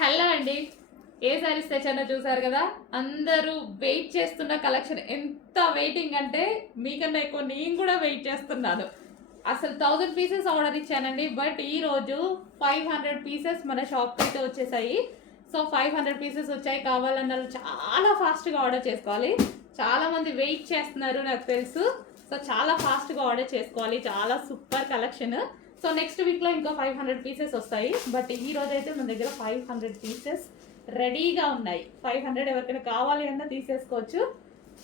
Hello అండి. ఏ సారీస్ తెచ్చానో చూసారు కదా? అందరూ వెయిట్ చేస్తున్న కలెక్షన్ ఎంత వెయిటింగ్ అంటే మీకన్నా ఎక్కువ నేను కూడా వెయిట్ చేస్తున్నాను. అసలు థౌజండ్ పీసెస్ ఆర్డర్ ఇచ్చానండి. బట్ ఈ రోజు ఫైవ్ హండ్రెడ్ పీసెస్ మన షాప్కి అయితే వచ్చేసాయి. సో ఫైవ్ హండ్రెడ్ పీసెస్ వచ్చాయి. కావాలన్నారు చాలా ఫాస్ట్గా ఆర్డర్ చేసుకోవాలి. చాలా మంది వెయిట్ చేస్తున్నారు నాకు తెలుసు. సో చాలా ఫాస్ట్గా ఆర్డర్ చేసుకోవాలి. చాలా సూపర్ కలెక్షన్ సో నెక్స్ట్ వీక్లో ఇంకా ఫైవ్ హండ్రెడ్ పీసెస్ వస్తాయి. బట్ ఈ రోజు అయితే మన దగ్గర ఫైవ్ హండ్రెడ్ పీసెస్ రెడీగా ఉన్నాయి. ఫైవ్ హండ్రెడ్ ఎవరికైనా కావాలి అన్నా తీసేసుకోవచ్చు.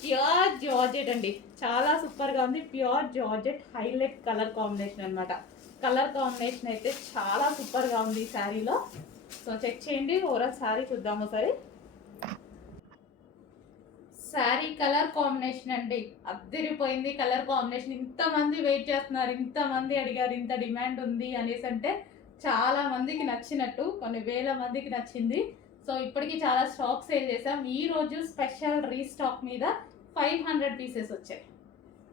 ప్యూర్ జార్జెట్ అండి. చాలా సూపర్గా ఉంది. Pure georgette highlight colour combination అనమాట కలర్ కాంబినేషన్ అయితే చాలా సూపర్గా ఉంది ఈ శారీలో. సో చెక్ చేయండి. ఓవరాల్ శారీ చూద్దాము ఒకసారి. శారీ కలర్ కాంబినేషన్ అండి. అద్దరిపోయింది కలర్ కాంబినేషన్. ఇంతమంది వెయిట్ చేస్తున్నారు ఇంతమంది అడిగారు ఇంత డిమాండ్ ఉంది అనేసి అంటే చాలా మందికి నచ్చినట్టు కొన్ని వేల మందికి నచ్చింది. సో ఇప్పటికి చాలా స్టాక్ సేల్ చేసాం ఈ రోజు స్పెషల్ రీస్టాక్ మీద ఫైవ్ హండ్రెడ్ పీసెస్ వచ్చాయి.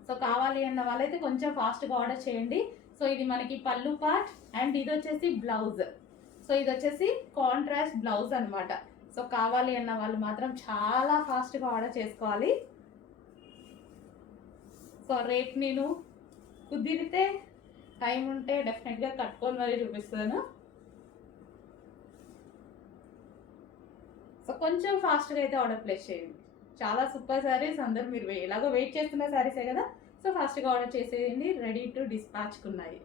సో కావాలి అన్న వాళ్ళైతే కొంచెం ఫాస్ట్గా ఆర్డర్ చేయండి. సో ఇది మనకి పళ్ళు పార్ట్ అండ్ ఇది వచ్చేసి బ్లౌజ్. సో ఇది వచ్చేసి కాంట్రాస్ట్ బ్లౌజ్ అన్నమాట. సో కావాలి అన్న వాళ్ళు మాత్రం చాలా ఫాస్ట్గా ఆర్డర్ చేసుకోవాలి. సో రేపు నేను కుదిరితే టైం ఉంటే డెఫినెట్గా కట్టుకొని మరీ చూపిస్తాను. సో కొంచెం ఫాస్ట్గా అయితే ఆర్డర్ ప్లేస్ చేయండి. చాలా సూపర్ శారీస్ అందరూ మీరు ఎలాగో వెయిట్ చేస్తున్న శారీసే కదా. సో ఫాస్ట్గా ఆర్డర్ చేసేయండి. Ready to డిస్పాచ్కున్నాయి.